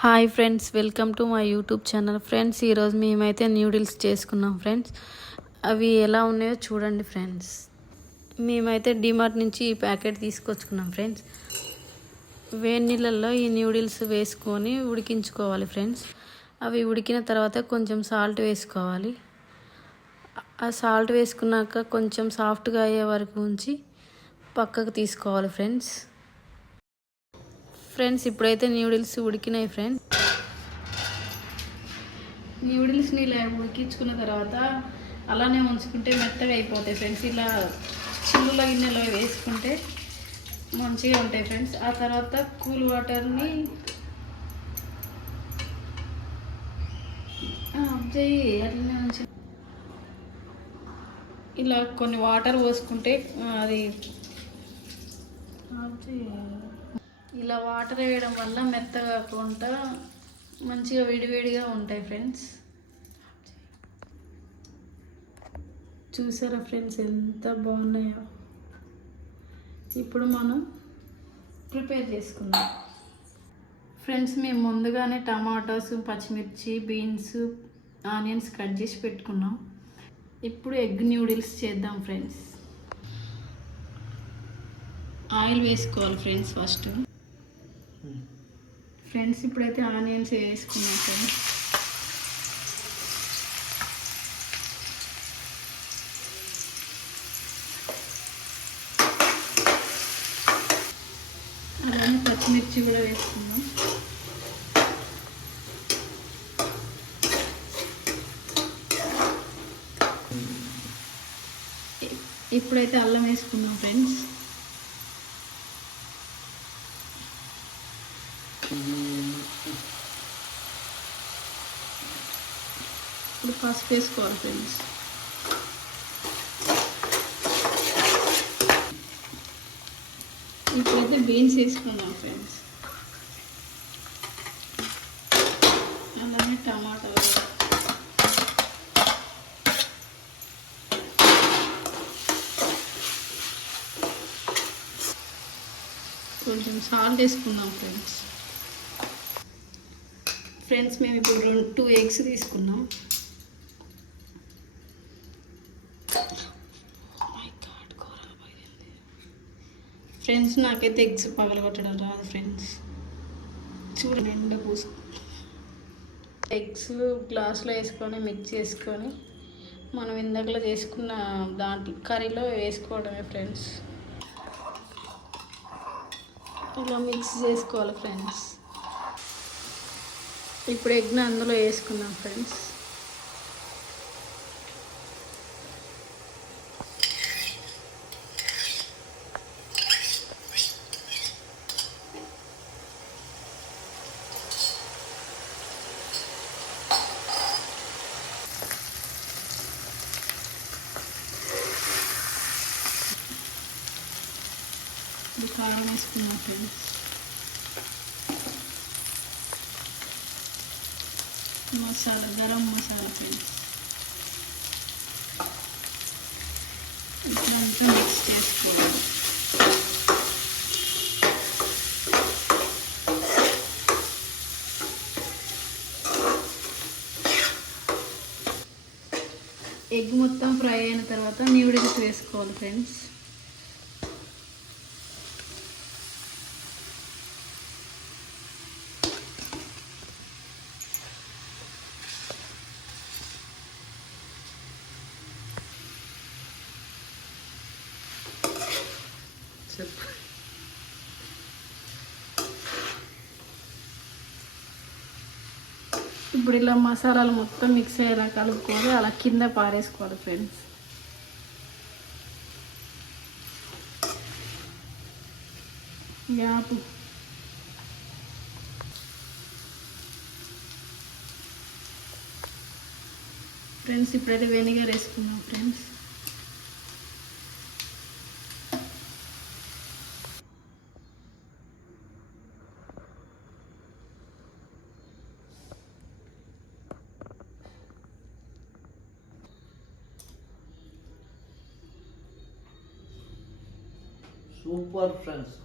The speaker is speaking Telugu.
Hi friends welcome to my YouTube channel. Friends ఈరోజు మేమైతే న్యూడిల్స్ చేసుకున్నాం ఫ్రెండ్స్. అవి ఎలా ఉన్నాయో చూడండి ఫ్రెండ్స్. మేమైతే డిమార్ట్ నుంచి ఈ ప్యాకెట్ తీసుకొచ్చుకున్నాం ఫ్రెండ్స్. వేడి నీళ్ళల్లో ఈ న్యూడిల్స్ వేసుకొని ఉడికించుకోవాలి ఫ్రెండ్స్. అవి ఉడికిన తర్వాత కొంచెం సాల్ట్ వేసుకోవాలి. ఆ సాల్ట్ వేసుకున్నాక కొంచెం సాఫ్ట్గా అయ్యే వరకు ఉంచి పక్కకు తీసుకోవాలి ఫ్రెండ్స్. ఫ్రెండ్స్ ఇప్పుడైతే న్యూడిల్స్ ఉడికినాయి ఫ్రెండ్స్. న్యూడిల్స్ని ఇలా ఉడికించుకున్న తర్వాత అలానే ఉంచుకుంటే మెత్తగా అయిపోతాయి ఫ్రెండ్స్. ఇలా చిల్లుల గిన్నెలో వేసుకుంటే మంచిగా ఉంటాయి ఫ్రెండ్స్. ఆ తర్వాత కూల్ వాటర్ని చెయ్యి అట్లనే ఉంచి. ఇలా కొన్ని వాటర్ పోసుకుంటే అది ఆఫ్ చెయ్యి. ఇలా వాటర్ వేయడం వల్ల మెత్తగా కాకుండా మంచిగా విడివిడిగా ఉంటాయి ఫ్రెండ్స్. చూసారా ఫ్రెండ్స్ ఎంత బాగున్నాయో? ఇప్పుడు మనం ప్రిపేర్ చేసుకుందాం. ఫ్రెండ్స్ మేము ముందుగానే టమాటోస్ పచ్చిమిర్చి బీన్స్ ఆనియన్స్ కట్ చేసి పెట్టుకున్నాం. ఇప్పుడు ఎగ్ న్యూడిల్స్ చేద్దాం ఫ్రెండ్స్. ఆయిల్ వేసుకోవాలి ఫ్రెండ్స్ ఫస్ట్. ఫ్రెండ్స్ ఇప్పుడైతే ఆనియన్స్ వేసుకున్నాం కదా. అలానే పచ్చిమిర్చి కూడా వేసుకుందాం. ఇప్పుడైతే అల్లం వేసుకున్నాం ఫ్రెండ్స్. ఇప్పుడు పసుపు వేసుకోవాలి ఫ్రెండ్స్. ఇప్పుడైతే బీన్స్ వేసుకుందాం ఫ్రెండ్స్. అలానే టమాటాలు. కొంచెం సాల్ట్ వేసుకుందాం ఫ్రెండ్స్. ఫ్రెండ్స్ మేము ఇప్పుడు రెండు టూ ఎగ్స్ తీసుకున్నాం. ఫ్రెండ్స్ నాకైతే ఎగ్స్ పగలగొట్టడం రాదు ఫ్రెండ్స్. చూడండి ఎండ పూసు. ఎగ్స్ గ్లాస్లో వేసుకొని మిక్స్ చేసుకొని మనం ఇందాకలో చేసుకున్న దాంట్లో కర్రీలో వేసుకోవడమే ఫ్రెండ్స్. ఇలా మిక్స్ చేసుకోవాలి ఫ్రెండ్స్. ఇప్పుడు ఎగ్ని అందులో వేసుకుందాం ఫ్రెండ్స్. ఇప్పుడు కారం వేసుకున్నాం ఫ్రెండ్స్ మసాలా గరం మసాలా ఫ్రెండ్స్ ఇట్లంతా మిక్స్ చేసుకోవాలి ఎగ్ మొత్తం ఫ్రై అయిన తర్వాత న్యూడిల్స్ వేసుకోవాలి ఫ్రెండ్స్ ఇప్పుడు ఇలా మసాలాలు మొత్తం మిక్స్ అయ్యేలా కలుపుకోవాలి అలా కింద పారేసుకోవాలి ఫ్రెండ్స్ యాపు ఫ్రెండ్స్ ఇప్పుడైతే వెనిగర్ వేసుకున్నాం ఫ్రెండ్స్ సూపర్ ఫ్రెండ్స్